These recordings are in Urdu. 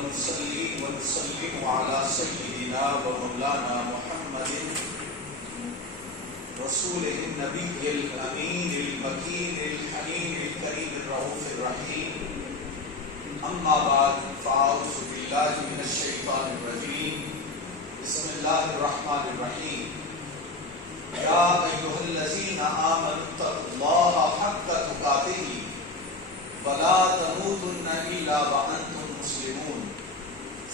ونصلي ونسلم على سيدنا ومولانا محمد رسوله النبي الأمين المكين الحنين الكريم الرؤوف الرحيم. أما بعد فأعوذ بالله من الشيطان الرجيم. بسم الله الرحمن الرحيم. يا أيها الذين آمنوا اتقوا الله حق تقاته ولا تموتن إلا وأنتم مسلمون.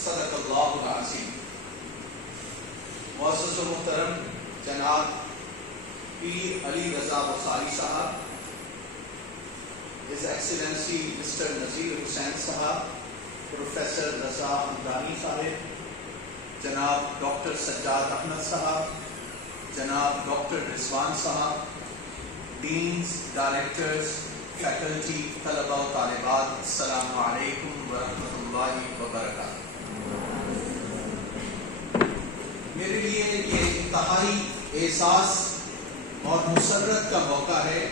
صدق اللہ العظیم. معزز و محترم جناب پیر علی رضا بخاری صاحب، His Excellency Mr. نذیر حسین صاحب، پروفیسر رضا حمدانی صاحب، جناب ڈاکٹر سجاد احمد صاحب، جناب ڈاکٹر رضوان صاحب، ڈینز، ڈائریکٹرز، فیکلٹی، طلباء و طالبات، السلام علیکم ورحمۃ اللہ وبرکاتہ. میرے لیے یہ انتہائی احساس اور مسرت کا موقع ہے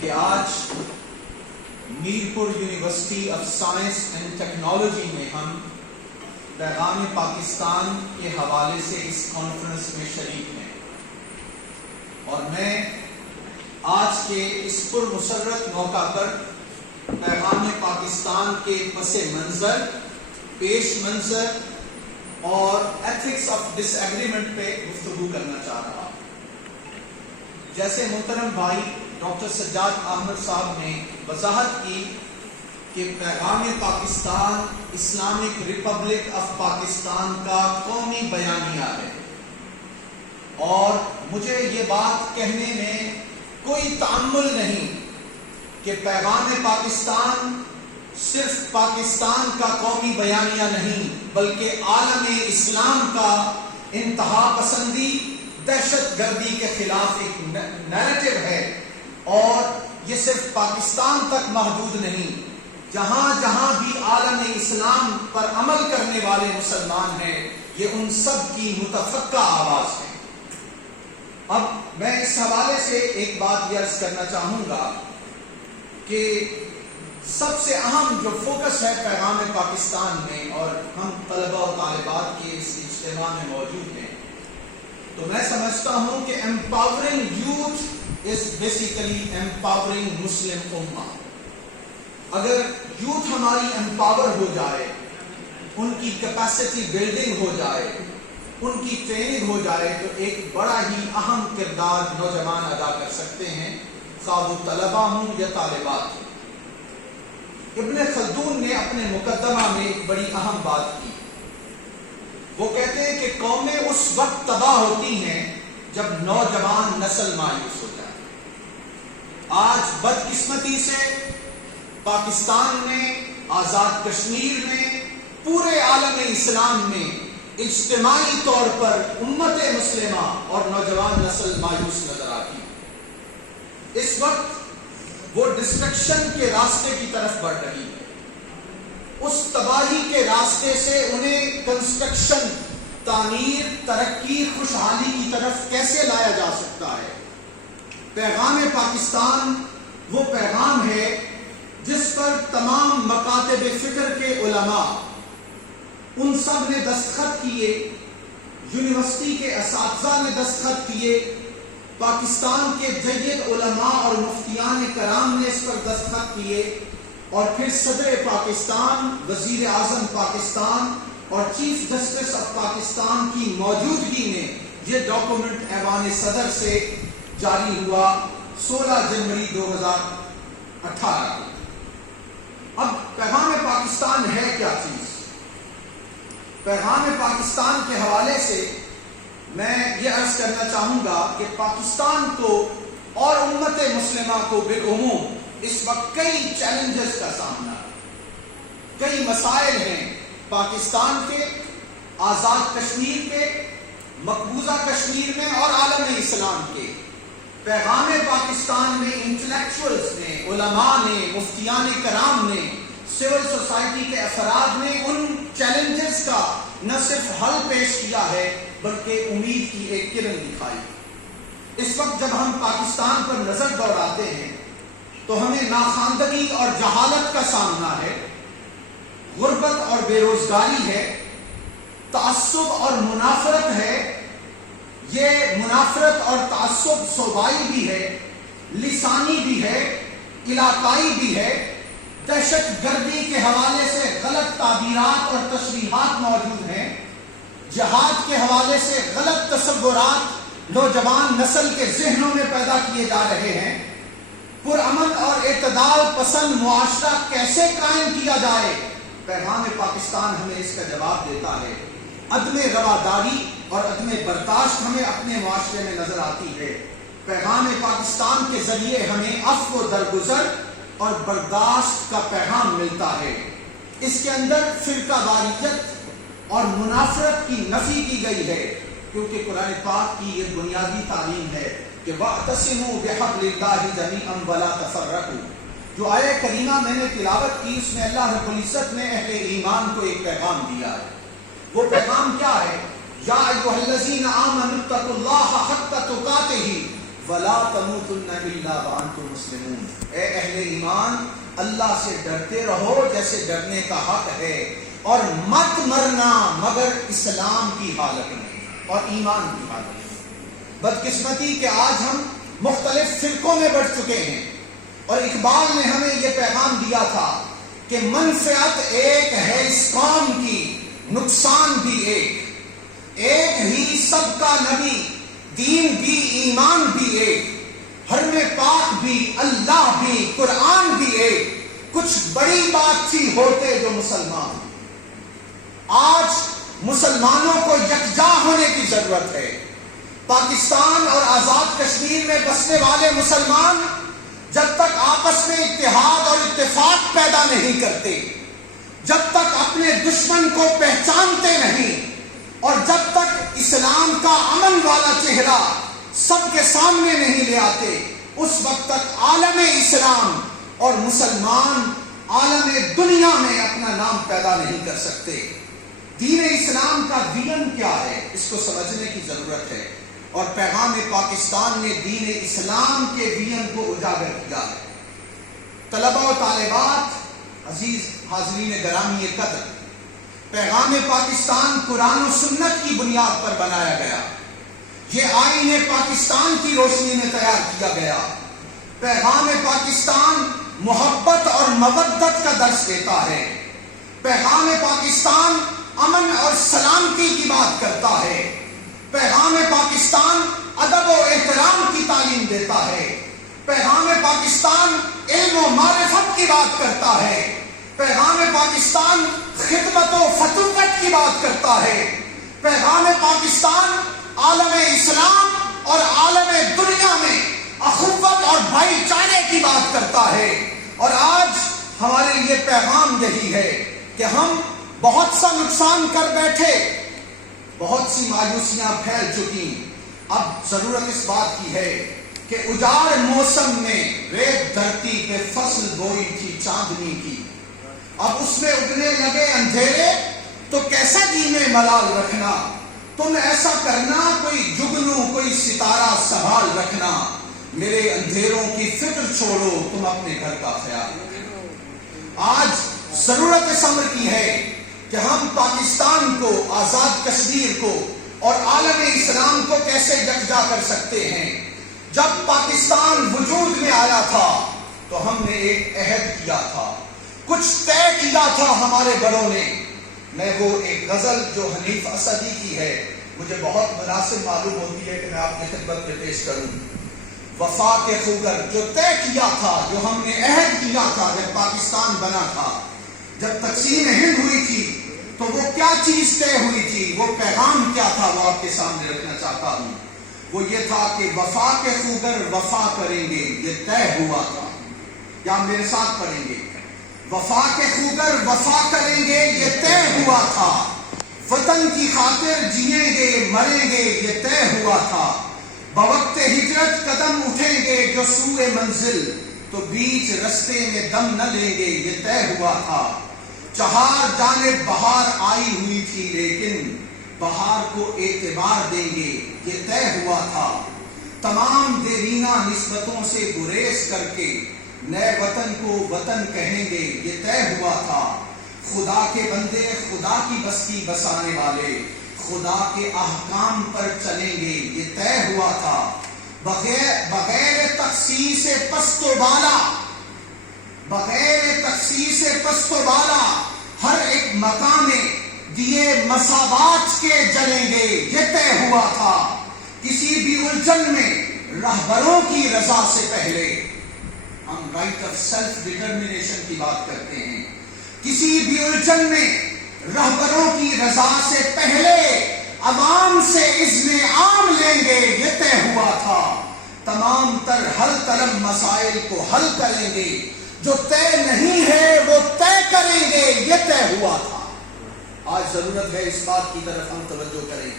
کہ آج Mirpur university of science and technology میں ہم پیغام پاکستان کے حوالے سے اس کانفرنس میں شریک ہیں، اور میں آج کے اس پرمسرت موقع پر پیغام پاکستان کے پس منظر، پیش منظر اور ایتھکس آف ڈس ایگریمنٹ پہ گفتگو کرنا چاہ رہا ہوں. جیسے محترم بھائی ڈاکٹر سجاد احمد صاحب نے وضاحت کی کہ پیغام Pakistan Islamic republic of Pakistan کا قومی بیانیہ ہے، اور مجھے یہ بات کہنے میں کوئی تعمل نہیں کہ پیغام پاکستان صرف پاکستان کا قومی بیانیہ نہیں بلکہ عالم اسلام کا انتہا پسندی، دہشت گردی کے خلاف ایک نیریٹو ہے، اور یہ صرف پاکستان تک محدود نہیں، جہاں جہاں بھی عالم اسلام پر عمل کرنے والے مسلمان ہیں یہ ان سب کی متفقہ آواز ہے. اب میں اس حوالے سے ایک بات یہ عرض کرنا چاہوں گا کہ سب سے اہم جو فوکس ہے پیغام پاکستان میں، اور ہم طلباء و طالبات کے اس اجتماع میں موجود ہیں، تو میں سمجھتا ہوں کہ empowering youth is basically empowering Muslim Ummah. اگر یوتھ ہماری empower ہو جائے، ان کی کیپیسٹی بلڈنگ ہو جائے، ان کی ٹریننگ ہو جائے، تو ایک بڑا ہی اہم کردار نوجوان ادا کر سکتے ہیں، خواہ وہ طلباء ہوں یا طالبات ہوں. ابن خلدون نے اپنے مقدمہ میں ایک بڑی اہم بات کی. وہ کہتے ہیں کہ قومیں اس وقت تباہ ہوتی ہیں جب نوجوان نسل مایوس ہو جائے. آج بدقسمتی سے پاکستان میں، آزاد کشمیر میں، پورے عالم اسلام میں اجتماعی طور پر امت مسلمہ اور نوجوان نسل مایوس نظر آتی. اس وقت وہ ڈسٹرکشن کے راستے کی طرف بڑھ رہی ہے. اس تباہی کے راستے سے انہیں کنسٹرکشن، تعمیر، ترقی، خوشحالی کی طرف کیسے لایا جا سکتا ہے. پیغام پاکستان وہ پیغام ہے جس پر تمام مکاتب فکر کے علماء ان سب نے دستخط کیے، یونیورسٹی کے اساتذہ نے دستخط کیے، پاکستان کے جید علماء اور مفتیان کرام نے اس پر دستخط کیے، اور پھر صدر پاکستان، وزیر اعظم پاکستان اور چیف جسٹس آف پاکستان کی موجودگی میں یہ ڈاکومنٹ ایوان صدر سے جاری ہوا 16 جنوری 2018 کو. اب پیغام پاکستان ہے کیا چیز؟ پیغام پاکستان کے حوالے سے میں یہ عرض کرنا چاہوں گا کہ پاکستان کو اور امت مسلمہ کو بالعموم اس وقت کئی چیلنجز کا سامنا ہے، کئی مسائل ہیں پاکستان کے، آزاد کشمیر کے، مقبوضہ کشمیر میں اور عالم اسلام کے. پیغام پاکستان میں انٹلیکچوئلز نے، علماء نے، مفتیان کرام نے، سول سوسائٹی کے افراد نے ان چیلنجز کا نہ صرف حل پیش کیا ہے بلکہ امید کی ایک کرن دکھائی. اس وقت جب ہم پاکستان پر نظر دوڑاتے ہیں تو ہمیں ناخواندگی اور جہالت کا سامنا ہے، غربت اور بے روزگاری ہے، تعصب اور منافرت ہے. یہ منافرت اور تعصب صوبائی بھی ہے، لسانی بھی ہے، علاقائی بھی ہے. دہشت گردی کے حوالے سے غلط تعبیرات اور تشریحات موجود ہیں. جہاد کے حوالے سے غلط تصورات نوجوان نسل کے ذہنوں میں پیدا کیے جا رہے ہیں. پرامن اور اعتدال پسند معاشرہ کیسے قائم کیا جائے؟ پیغام پاکستان ہمیں اس کا جواب دیتا ہے. عدم رواداری اور عدم برداشت ہمیں اپنے معاشرے میں نظر آتی ہے. پیغام پاکستان کے ذریعے ہمیں عفو و درگزر اور برداشت کا پیغام ملتا ہے. اس کے اندر فرقہ واریت اور منافرت کی نفی کی گئی ہے، کیونکہ قرآن پاک کی یہ بنیادی تعلیم ہے کہ وَاعْتَصِمُوا بِحَبْلِ اللَّهِ جَمِيعًا وَلَا تَفَرَّقُوا. جو آیہ کریمہ میں نے تلاوت کی، اس میں اللہ رب العزت نے اہل ایمان کو ایک پیغام دیا ہے. وہ پیغام کیا ہے؟ یا ایھا الذین آمنوا اتقوا اللہ حق تقاتہ ولا تموتن الا وانتم مسلمون. اے اہل ایمان، اللہ سے ڈرتے رہو جیسے ڈرنے کا حق ہے، اور مت مرنا مگر اسلام کی حالت میں اور ایمان کی حالت میں. بدقسمتی کہ آج ہم مختلف فرقوں میں بٹ چکے ہیں، اور اقبال نے ہمیں یہ پیغام دیا تھا کہ منفعت ایک ہے اس قوم کی، نقصان بھی ایک ہی سب کا نبی، دین بھی ایمان بھی ایک، حرم پاک بھی اللہ بھی قرآن بھی ایک، کچھ بڑی بات تھی ہوتے جو مسلمان. آج مسلمانوں کو یکجا ہونے کی ضرورت ہے. پاکستان اور آزاد کشمیر میں بسنے والے مسلمان جب تک آپس میں اتحاد اور اتفاق پیدا نہیں کرتے، جب تک اپنے دشمن کو پہچانتے نہیں، اور جب تک اسلام کا امن والا چہرہ سب کے سامنے نہیں لے آتے، اس وقت تک عالم اسلام اور مسلمان عالم دنیا میں اپنا نام پیدا نہیں کر سکتے. دین اسلام کا ویژن کیا ہے، اس کو سمجھنے کی ضرورت ہے، اور پیغام پاکستان نے دین اسلام کے ویژن کو اجاگر کیا ہے. طلباء و طالبات، عزیز حاضرین گرامی قدر، پیغام پاکستان قرآن و سنت کی بنیاد پر بنایا گیا. یہ آئین پاکستان کی روشنی میں تیار کیا گیا. پیغام پاکستان محبت اور مودت کا درس دیتا ہے. پیغام پاکستان امن اور سلامتی کی بات کرتا ہے. پیغام پاکستان ادب و احترام کی تعلیم دیتا ہے. پیغام پاکستان علم و معرفت کی بات کرتا ہے. پیغام پاکستان خدمت و فتوحت کی بات کرتا ہے. پیغام پاکستان عالم اسلام اور عالم دنیا میں اخوت اور بھائی چارے کی بات کرتا ہے. اور آج ہمارے لیے پیغام یہی ہے کہ ہم بہت سا نقصان کر بیٹھے، بہت سی مایوسیاں پھیل چکی. اب ضرورت اس بات کی ہے کہ اجاڑ موسم میں ریت دھرتی پہ فصل بوئی تھی چاندنی کی، اب اس میں اگنے لگے اندھیرے تو کیسا جی میں ملال رکھنا. تم ایسا کرنا کوئی جگنو کوئی ستارہ سنبھال رکھنا. میرے اندھیروں کی فکر چھوڑو تم اپنے گھر کا خیال رکھنا. آج ضرورت اس امر کی ہے کہ ہم پاکستان کو، آزاد کشمیر کو اور عالم اسلام کو کیسے یکجا کر سکتے ہیں. جب پاکستان وجود میں آیا تھا تو ہم نے ایک عہد کیا تھا، کچھ طے کیا تھا ہمارے بڑوں نے. میں وہ ایک غزل جو حنیف اسدی کی ہے مجھے بہت مناسب معلوم ہوتی ہے کہ میں آپ کی خدمت میں پیش کروں. وفا کے خوگر، جو طے کیا تھا، جو ہم نے عہد کیا تھا جب پاکستان بنا تھا، جب تقسیم ہند ہوئی تھی تو وہ کیا چیز طے ہوئی تھی، وہ پیغام کیا تھا، وہ آپ کے سامنے رکھنا چاہتا ہوں. وہ یہ تھا کہ وفا کے خوگر وفا کریں گے، یہ طے ہوا تھا. یا میرے ساتھ پڑھیں گے، وفا کے خوگر وفا کریں گے یہ طے ہوا تھا. وطن کی خاطر جیئیں گے مریں گے یہ طے ہوا تھا. بوقت ہجرت قدم اٹھیں گے جو سوئے منزل، تو بیچ رستے میں دم نہ لیں گے یہ طے ہوا تھا. چہار جانب بہار آئی ہوئی تھی لیکن بہار کو اعتبار دیں گے یہ طے ہوا تھا. تمام دیرینہ نسبتوں سے گریز کر کے نئے وطن کو وطن کہیں گے یہ طے ہوا تھا. خدا کے بندے خدا کی بستی بسانے والے خدا کے احکام پر چلیں گے، یہ طے ہوا تھا۔ بغیر تخصیص پست و بالا، بغیر تخصیص پست و بالا ہر ایک مقام دیے مساوات کے جلیں گے، یہ طے ہوا تھا۔ کسی بھی الجھن میں رہبروں کی رضا سے پہلے، ہم رائٹ آف سیلف ڈٹرمنیشن کی بات کرتے ہیں، کسی بھی الجھن میں رہبروں کی رضا سے پہلے عوام سے اذن عام لیں گے، یہ طے ہوا تھا۔ تمام تر حل طلب مسائل کو حل کریں گے، جو طے نہیں ہے وہ طے کریں گے، یہ طے ہوا تھا۔ آج ضرورت ہے اس بات کی طرف ہم توجہ کریں۔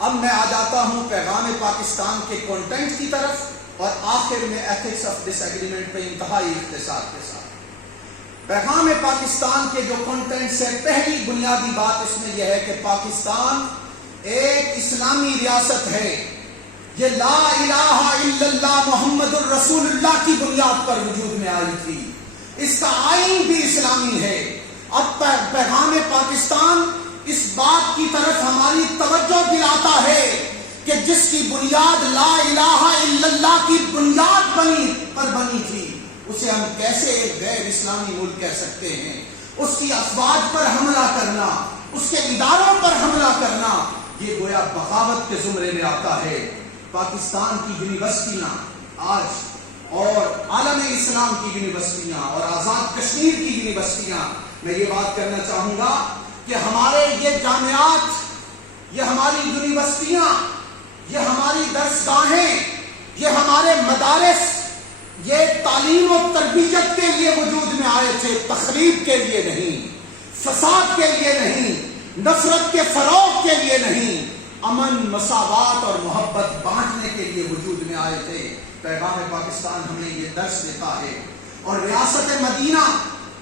اب میں آ جاتا ہوں پیغام پاکستان کے کنٹینٹ کی طرف، اور آخر میں ایتھکس آف ڈس ایگریمنٹ پہ انتہائی اختصار کے ساتھ۔ پیغام پاکستان کے جو کنٹینٹ سے پہلی بنیادی بات اس میں یہ ہے کہ پاکستان ایک اسلامی ریاست ہے۔ یہ لا الہ الا اللہ محمد الرسول اللہ کی بنیاد پر وجود میں آئی تھی۔ اس کا آئین بھی اسلامی ہے۔ اب پیغام پاکستان اس بات کی طرف ہماری توجہ دلاتا ہے کہ جس کی بنیاد لا الہ الا اللہ کی بنیاد بنی تھی، اسے ہم کیسے ایک غیر اسلامی ملک کہہ سکتے ہیں؟ اس کی افواج پر حملہ کرنا، اس کے اداروں پر حملہ کرنا، یہ گویا بغاوت کے زمرے میں آتا ہے۔ پاکستان کی یونیورسٹیاں آج، اور عالم اسلام کی یونیورسٹیاں، اور آزاد کشمیر کی یونیورسٹیاں، میں یہ بات کرنا چاہوں گا کہ ہمارے یہ جامعات، یہ ہماری یونیورسٹیاں، یہ ہماری درسگاہیں، یہ ہمارے مدارس، یہ تعلیم و تربیت کے لیے وجود میں آئے تھے، تخریب کے لیے نہیں، فساد کے لیے نہیں، نفرت کے فروغ کے لیے نہیں، امن، مساوات اور محبت بانٹنے کے لیے وجود میں آئے تھے۔ پیغام پاکستان ہمیں یہ درس دیتا ہے، اور ریاست مدینہ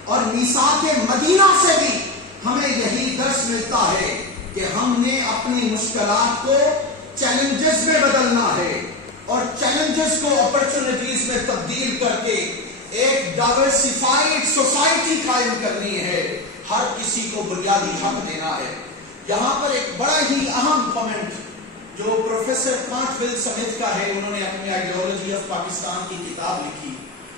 اور میثاق مدینہ سے بھی ہمیں یہی درس ملتا ہے کہ ہم نے اپنی مشکلات کو چیلنجز میں بدلنا ہے، اور چیلنجز کو اپرچونٹیز میں تبدیل کر کے ایک ڈائیورسفائیڈ سوسائٹی قائم کرنی ہے۔ ہر کسی کو بنیادی حق دینا ہے۔ یہاں پر ایک بڑا ہی اہم کمنٹ جو پروفیسر کانٹویل سمتھ کا ہے، انہوں نے اپنی آئیڈیالوجی آف پاکستان کی کتاب لکھی،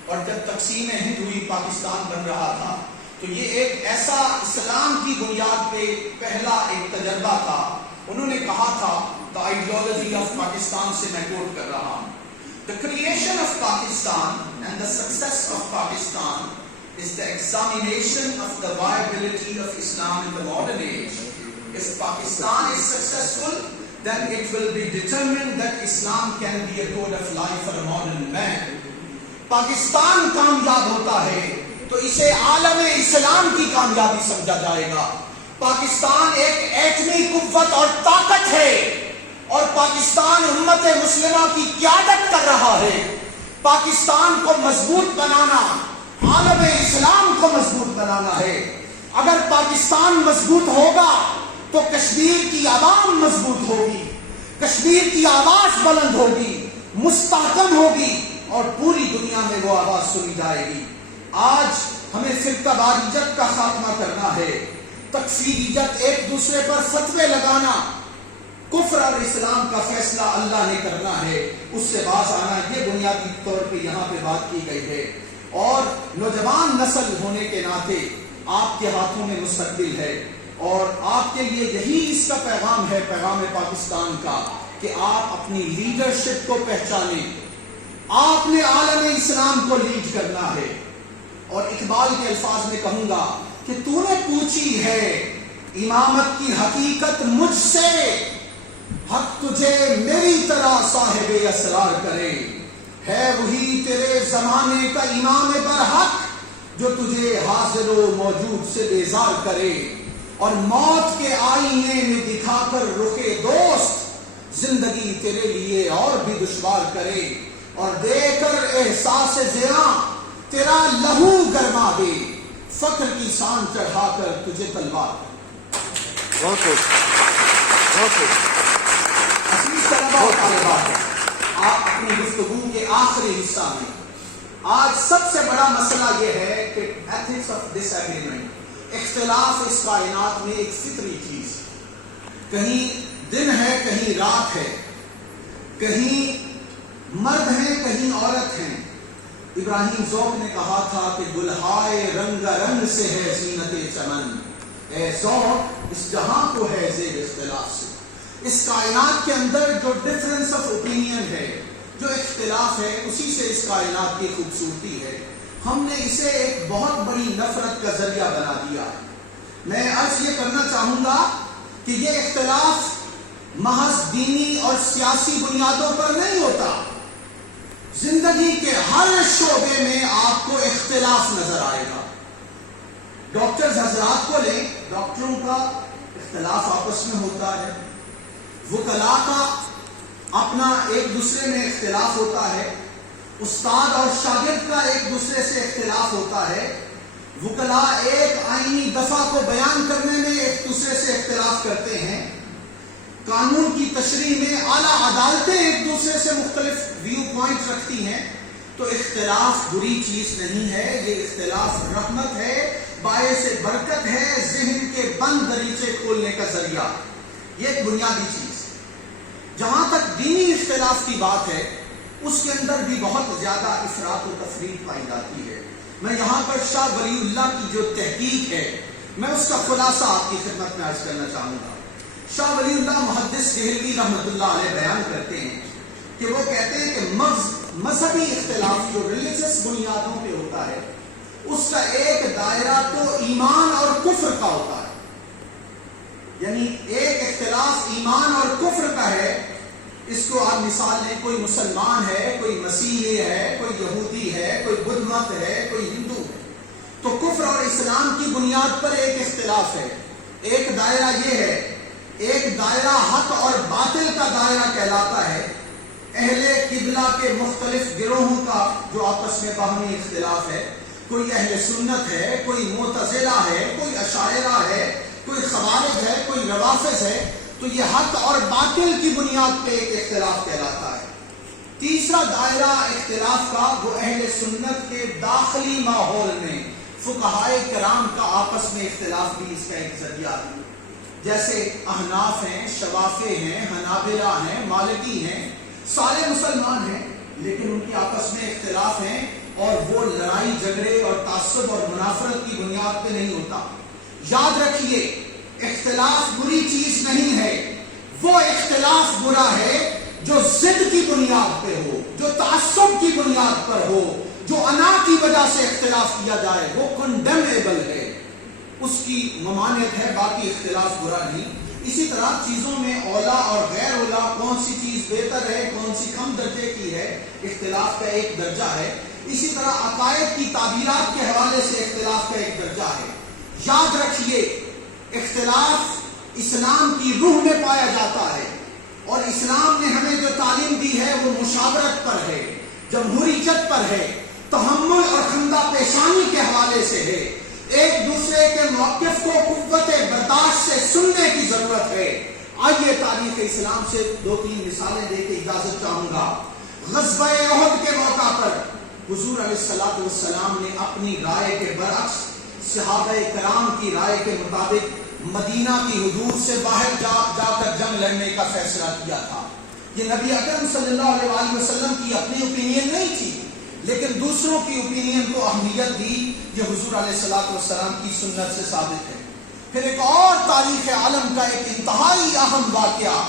اور جب تقسیم ہند ہوئی، پاکستان بن رہا تھا، تو یہ ایک ایسا اسلام کی بنیاد پہ پہلا ایک تجربہ تھا۔ انہوں نے کہا تھا، the ideology of Pakistan سے میں کوٹ کر رہا ہوں، the creation of Pakistan and the success of Pakistan is the examination of the viability of Islam in the modern age. If Pakistan is successful, then it will be determined that Islam can be a code of life for a modern man. Pakistan کامیاب ہوتا ہے تو اسے عالم اسلام کی کامیابی سمجھا جائے گا۔ پاکستان ایک ایٹمی قوت اور طاقت ہے، اور پاکستان امت مسلمہ کی قیادت کر رہا ہے۔ پاکستان کو مضبوط بنانا، عالم اسلام کو مضبوط بنانا ہے۔ اگر پاکستان مضبوط ہوگا تو کشمیر کی عوام مضبوط ہوگی، کشمیر کی آواز بلند ہوگی، مستحکم ہوگی، اور پوری دنیا میں وہ آواز سنی جائے گی۔ آج ہمیں فرقہ واریت کا خاتمہ کرنا ہے، تکفیریت، ایک دوسرے پر فتوے لگانا، کفر اور اسلام کا فیصلہ اللہ نے کرنا ہے، اس سے باز آنا، یہ بنیادی طور پہ یہاں پہ بات کی گئی ہے۔ اور نوجوان نسل ہونے کے ناطے آپ کے ہاتھوں میں مستقبل ہے، اور آپ کے لیے یہی اس کا پیغام ہے، پیغام پاکستان کا، کہ آپ اپنی لیڈرشپ کو پہچانیں۔ آپ نے عالم اسلام کو لیڈ کرنا ہے، اور اقبال کے الفاظ میں کہوں گا کہ تو نے پوچھی ہے امامت کی حقیقت مجھ سے، حق تجھے میری طرح صاحب اسرار کرے، ہے وہی تیرے زمانے کا امام برحق جو تجھے حاضر و موجود سے بیزار کرے، اور موت کے آئینے میں دکھا کر رخے دوست زندگی تیرے لیے اور بھی دشوار کرے، اور دے کر احساس زیاں تیرا لہو گرما دے، فخر کی سان چڑھا کر تجھے تلوار کرے۔ عزیز طلباء و طالبات، آپ اپنی گفتگو کے آخری حصہ میں، آج سب سے بڑا مسئلہ یہ ہے کہ ایتھکس آف ڈس ایگریمنٹ، اختلاف اس کائنات میں ایک فطری چیز، کہیں دن ہے کہیں رات ہے، کہیں مرد ہیں کہیں عورت ہیں۔ ابراہیم ذوق نے کہا تھا کہ گلہائے رنگ رنگ سے ہے زینت چمن، اے ذوق اس جہاں کو ہے زیب اختلاف سے۔ اس کائنات کے اندر جو ڈفرنس آف اوپینین ہے، جو اختلاف ہے، اسی سے اس کائنات کی خوبصورتی ہے۔ ہم نے اسے ایک بہت بڑی نفرت کا ذریعہ بنا دیا ہے۔ میں عرض یہ کرنا چاہوں گا کہ یہ اختلاف محض دینی اور سیاسی بنیادوں پر نہیں ہوتا، زندگی کے ہر شعبے میں آپ کو اختلاف نظر آئے گا۔ ڈاکٹرز حضرات کو لیں، ڈاکٹروں کا اختلاف آپس میں ہوتا ہے، وکلاء کا اپنا ایک دوسرے میں اختلاف ہوتا ہے، استاد اور شاگرد کا ایک دوسرے سے اختلاف ہوتا ہے، وکلاء ایک آئینی دفعہ کو بیان کرنے میں ایک دوسرے سے اختلاف کرتے ہیں، قانون کی تشریح میں اعلیٰ عدالتیں ایک دوسرے سے مختلف ویو پوائنٹ رکھتی ہیں۔ تو اختلاف بری چیز نہیں ہے، یہ اختلاف رحمت ہے، باعث برکت ہے، ذہن کے بند دریچے کھولنے کا ذریعہ۔ یہ ایک بنیادی چیز ہے۔ جہاں تک دینی اختلاف کی بات ہے، اس کے اندر بھی بہت زیادہ افراط و تفریط پائی جاتی ہے۔ میں یہاں پر شاہ ولی اللہ کی جو تحقیق ہے، میں اس کا خلاصہ آپ کی خدمت میں عرض کرنا چاہوں گا۔ شاہ ولی اللہ محدث دہلوی رحمۃ اللہ علیہ بیان کرتے ہیں کہ وہ کہتے ہیں کہ مذہبی اختلاف جو ریلیجس بنیادوں پہ ہوتا ہے، اس کا ایک دائرہ تو ایمان اور کفر کا ہوتا ہے، یعنی ایک اختلاف ایمان اور کفر کا ہے۔ اس کو آپ مثال لیں، کوئی مسلمان ہے، کوئی مسیحی ہے، کوئی یہودی ہے، کوئی بدھ مت ہے، کوئی ہندو ہے، تو کفر اور اسلام کی بنیاد پر ایک اختلاف ہے۔ ایک دائرہ یہ ہے، ایک دائرہ حق اور باطل کا دائرہ کہلاتا ہے، اہل قبلہ کے مختلف گروہوں کا جو آپس میں باہمی اختلاف ہے۔ کوئی اہل سنت ہے، کوئی معتزلہ ہے، کوئی اشاعرہ ہے، کوئی خوارج ہے، کوئی روافض ہے، تو یہ حق اور باطل کی بنیاد پہ ایک اختلاف کہلاتا ہے۔ تیسرا دائرہ اختلاف کا وہ اہل سنت کے داخلی ماحول میں فقہائے کرام کا آپس میں اختلاف بھی اس کا ایک ذریعہ ہے۔ جیسے احناف ہیں، شوافی ہیں، حنابلہ ہیں، مالکی ہیں، سارے مسلمان ہیں، لیکن ان کی آپس میں اختلاف ہیں، اور وہ لڑائی جھگڑے اور تعصب اور منافرت کی بنیاد پہ نہیں ہوتا۔ یاد رکھیے، اختلاف بری چیز نہیں ہے، وہ اختلاف برا ہے جو ضد کی بنیاد پہ ہو، جو تعصب کی بنیاد پر ہو، جو انا کی وجہ سے اختلاف کیا جائے، وہ کنڈیمیبل ہے، اس کی ممانعت ہے، باقی اختلاف برا نہیں۔ اسی طرح چیزوں میں اولا اور غیر اولا، کون سی چیز بہتر ہے، کون سی کم درجے کی ہے، اختلاف کا ایک درجہ ہے۔ اسی طرح عقائد کی تعبیرات کے حوالے سے اختلاف کا ایک درجہ ہے۔ یاد رکھیے، اختلاف اسلام کی روح میں پایا جاتا ہے، اور اسلام نے ہمیں جو تعلیم دی ہے وہ مشاورت پر ہے، جمہوریت پر ہے، تحمل اور خندہ پیشانی کے حوالے سے ہے۔ ایک دوسرے کے موقف کو قوت برداشت سے سننے کی ضرورت ہے۔ آئیے تاریخ اسلام سے دو تین مثالیں دے کے اجازت چاہوں گا۔ غزوہ احد کے موقع پر حضور علیہ الصلوۃ والسلام نے اپنی رائے کے برعکس صحابہ کرام کی رائے کے مطابق مدینہ کی حدود سے باہر جا کر جنگ لڑنے کا فیصلہ کیا تھا۔ یہ نبی اکرم صلی اللہ علیہ وآلہ وسلم کی اپنی اوپینین نہیں تھی، لیکن دوسروں کی اوپینین کو اہمیت دی۔ یہ حضور علیہ الصلوۃ والسلام کی سنت سے ثابت ہے۔ پھر ایک اور تاریخ عالم کا ایک انتہائی اہم واقعہ،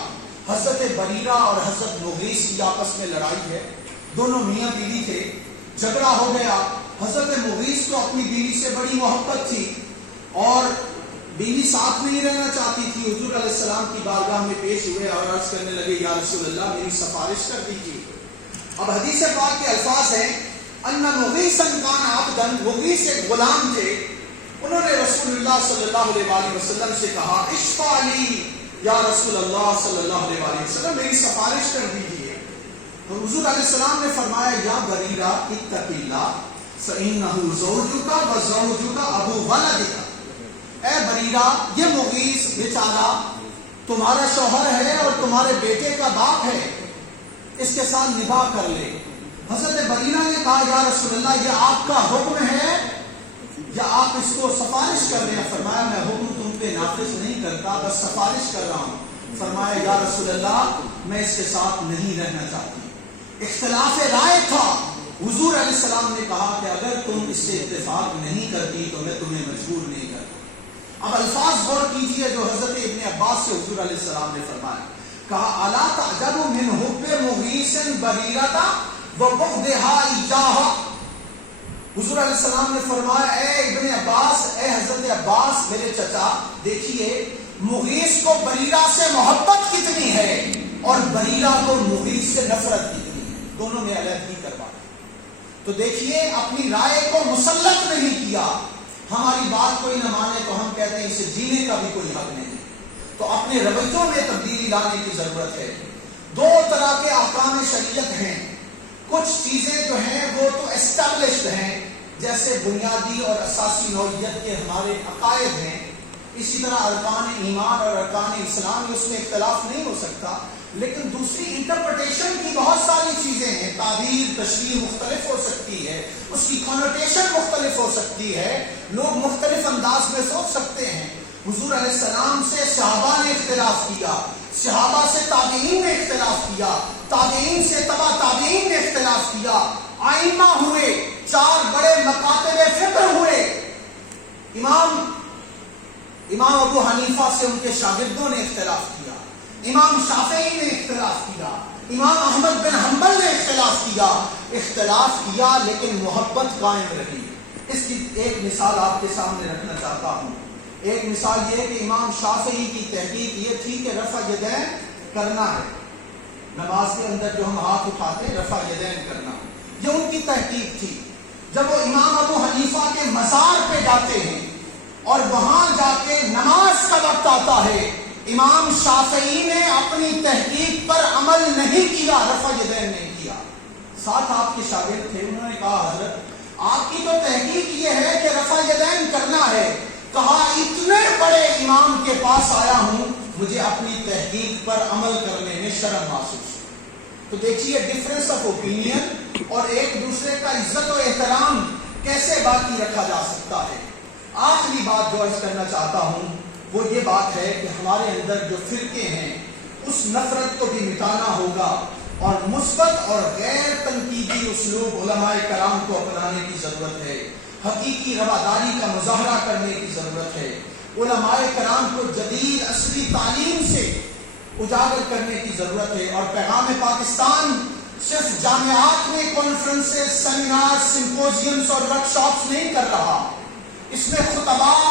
حضرت بریرہ اور حضرت مغیث کی آپس میں لڑائی ہے۔ دونوں میاں بیوی تھے، جھگڑا ہو گیا۔ حضرت مغیث کو اپنی بیوی سے بڑی محبت تھی، اور بیوی ساتھ نہیں رہنا چاہتی تھی۔ حضور علیہ السلام کی بارگاہ میں پیش ہوئے اور عرض کرنے لگے، یا رسول اللہ میری سفارش کر دیجیے۔ اب حدیث پاک کے الفاظ ہیں، ان مغیثا کان عبدا، مغیث ایک غلام تھے، انہوں نے رسول اللہ صلی اللہ علیہ وآلہ وسلم سے کہا، اشفع لی یا رسول اللہ صلی اللہ علیہ وآلہ وسلم، میری سفارش کر دیجیے۔ تو حضور علیہ السلام نے فرمایا، یا بریرہ اتق اللہ فإنہ زوجک وزوجک ابو ولدک، اے بریرہ یہ مغیث بیچارہ تمہارا شوہر ہے اور تمہارے بیٹے کا باپ ہے، اس کے ساتھ نباہ کر لے۔ حضرت بریرہ نے کہا، یا رسول اللہ یہ آپ کا حکم ہے؟ یا آپ اس کو سفارش کر رہے ہیں؟ فرمایا میں حکم تم پہ نافذ نہیں کرتا، بس سفارش کر رہا ہوں۔ فرمایا یا رسول اللہ میں اس کے ساتھ نہیں رہنا چاہتی۔ اختلاف رائے تھا، حضور علیہ السلام نے کہا کہ اگر تم اس سے اتفاق نہیں کرتی تو میں تمہیں مجبور نہیں کرتا۔ اب الفاظ غور کیجئے جو حضرت ابن عباس سے حضور علیہ السلام نے فرمایا، کہا الا تعجب من حب مغیث بریرہ وبغضها ایجاہا۔ حضور علیہ السلام نے فرمایا اے ابن عباس، اے حضرت عباس میرے چچا، دیکھیے مغیث کو بریرہ سے محبت کتنی ہے اور بریرہ کو مغیث سے نفرت کتنی ہے، دونوں میں علیحدگی کروا۔ تو دیکھیے اپنی رائے کو مسلط نہیں کیا، ہماری بات کوئی نہ مانے تو ہم کہتے ہیں اسے جینے کا بھی کوئی حق نہیں، تو اپنے رویوں میں تبدیلی لانے کی ضرورت ہے۔ دو طرح کے احکام شریعت ہیں، کچھ چیزیں جو ہیں وہ تو اسٹیبلشڈ ہیں، جیسے بنیادی اور اساسی نوعیت کے ہمارے عقائد ہیں، اسی طرح ارکان ایمان اور ارکان اسلام، اس میں اختلاف نہیں ہو سکتا، لیکن دوسری انٹرپریٹیشن کی بہت ساری چیزیں ہیں، تعبیر تشریح مختلف ہو سکتی ہے، اس کی کنوٹیشن مختلف ہو سکتی ہے، لوگ مختلف انداز میں سوچ سکتے ہیں۔ حضور علیہ السلام سے صحابہ نے اختلاف کیا، صحابہ سے تابعین نے اختلاف کیا، تابعین سے تبع تابعین نے اختلاف کیا، ائمہ ہوئے، چار بڑے مکاتب فقہ ہوئے، امام ابو حنیفہ سے ان کے شاگردوں نے اختلاف کیا، امام شافعی نے اختلاف کیا، امام احمد بن حنبل نے اختلاف کیا لیکن محبت قائم رہی۔ اس کی ایک مثال آپ کے سامنے رکھنا چاہتا ہوں۔ ایک مثال یہ کہ امام شافعی کی تحقیق یہ تھی کہ رفع یدین کرنا ہے، نماز کے اندر جو ہم ہاتھ اٹھاتے ہیں رفع یدین کرنا، یہ ان کی تحقیق تھی۔ جب وہ امام ابو حنیفہ کے مزار پہ جاتے ہیں اور وہاں جا کے نماز کا وقت آتا ہے، امام شافعی نے اپنی تحقیق پر عمل نہیں کیا، رفع یدین نہیں کیا۔ ساتھ آپ کے شاگرد تھے، انہوں نے کہا حضرت آپ کی تو تحقیق یہ ہے کہ رفع یدین کرنا ہے، کہا اتنے بڑے امام کے پاس آیا ہوں، مجھے اپنی تحقیق پر عمل کرنے میں شرم محسوس۔ تو دیکھیے ڈفرینس آف اوپینین اور ایک دوسرے کا عزت و احترام کیسے باقی رکھا جا سکتا ہے۔ آخری بات جو عرض کرنا چاہتا ہوں وہ یہ بات ہے کہ ہمارے اندر جو فرقے ہیں اس نفرت کو بھی مٹانا ہوگا اور مثبت اور غیر تنقیدی اسلوب علماء کرام کو اپنانے کی ضرورت ہے، حقیقی رواداری کا مظاہرہ کرنے کی ضرورت ہے، علماء کرام کو جدید عصری تعلیم سے اجاگر کرنے کی ضرورت ہے۔ اور پیغام پاکستان صرف جامعات میں کانفرنسز، سیمینار، سمپوزیمز اور ورک شاپس نہیں کر رہا، اس میں خطباء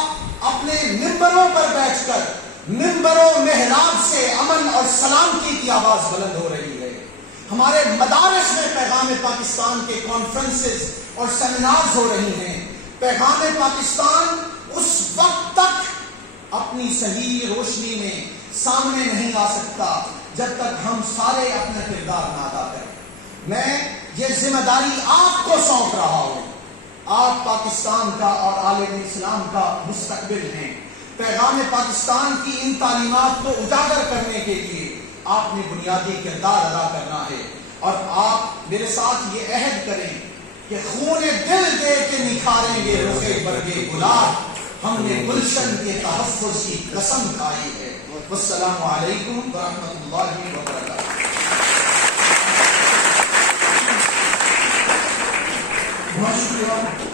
اپنے ممبروں پر بیٹھ کر ممبر و محراب سے امن اور سلامتی کی آواز بلند ہو رہی ہے۔ ہمارے مدارس میں پیغام پاکستان کے کانفرنسز اور سیمینارز ہو رہی ہیں۔ پیغام پاکستان اس وقت تک اپنی صحیح روشنی میں سامنے نہیں آ سکتا جب تک ہم سارے اپنا کردار نہ ادا کریں۔ میں یہ ذمہ داری آپ کو سونپ رہا ہوں، آپ پاکستان کا اور عالم اسلام کا مستقبل ہیں۔ پیغام پاکستان کی ان تعلیمات کو اجاگر کرنے کے لیے آپ نے بنیادی کردار ادا کرنا ہے، اور آپ میرے ساتھ یہ عہد کریں کہ خون دل دے کے نکھاریں گے رخ برگے گلاب، ہم نے گلشن کے تحفظ کی قسم کھائی ہے۔ والسلام علیکم ورحمۃ اللہ وبرکاتہ۔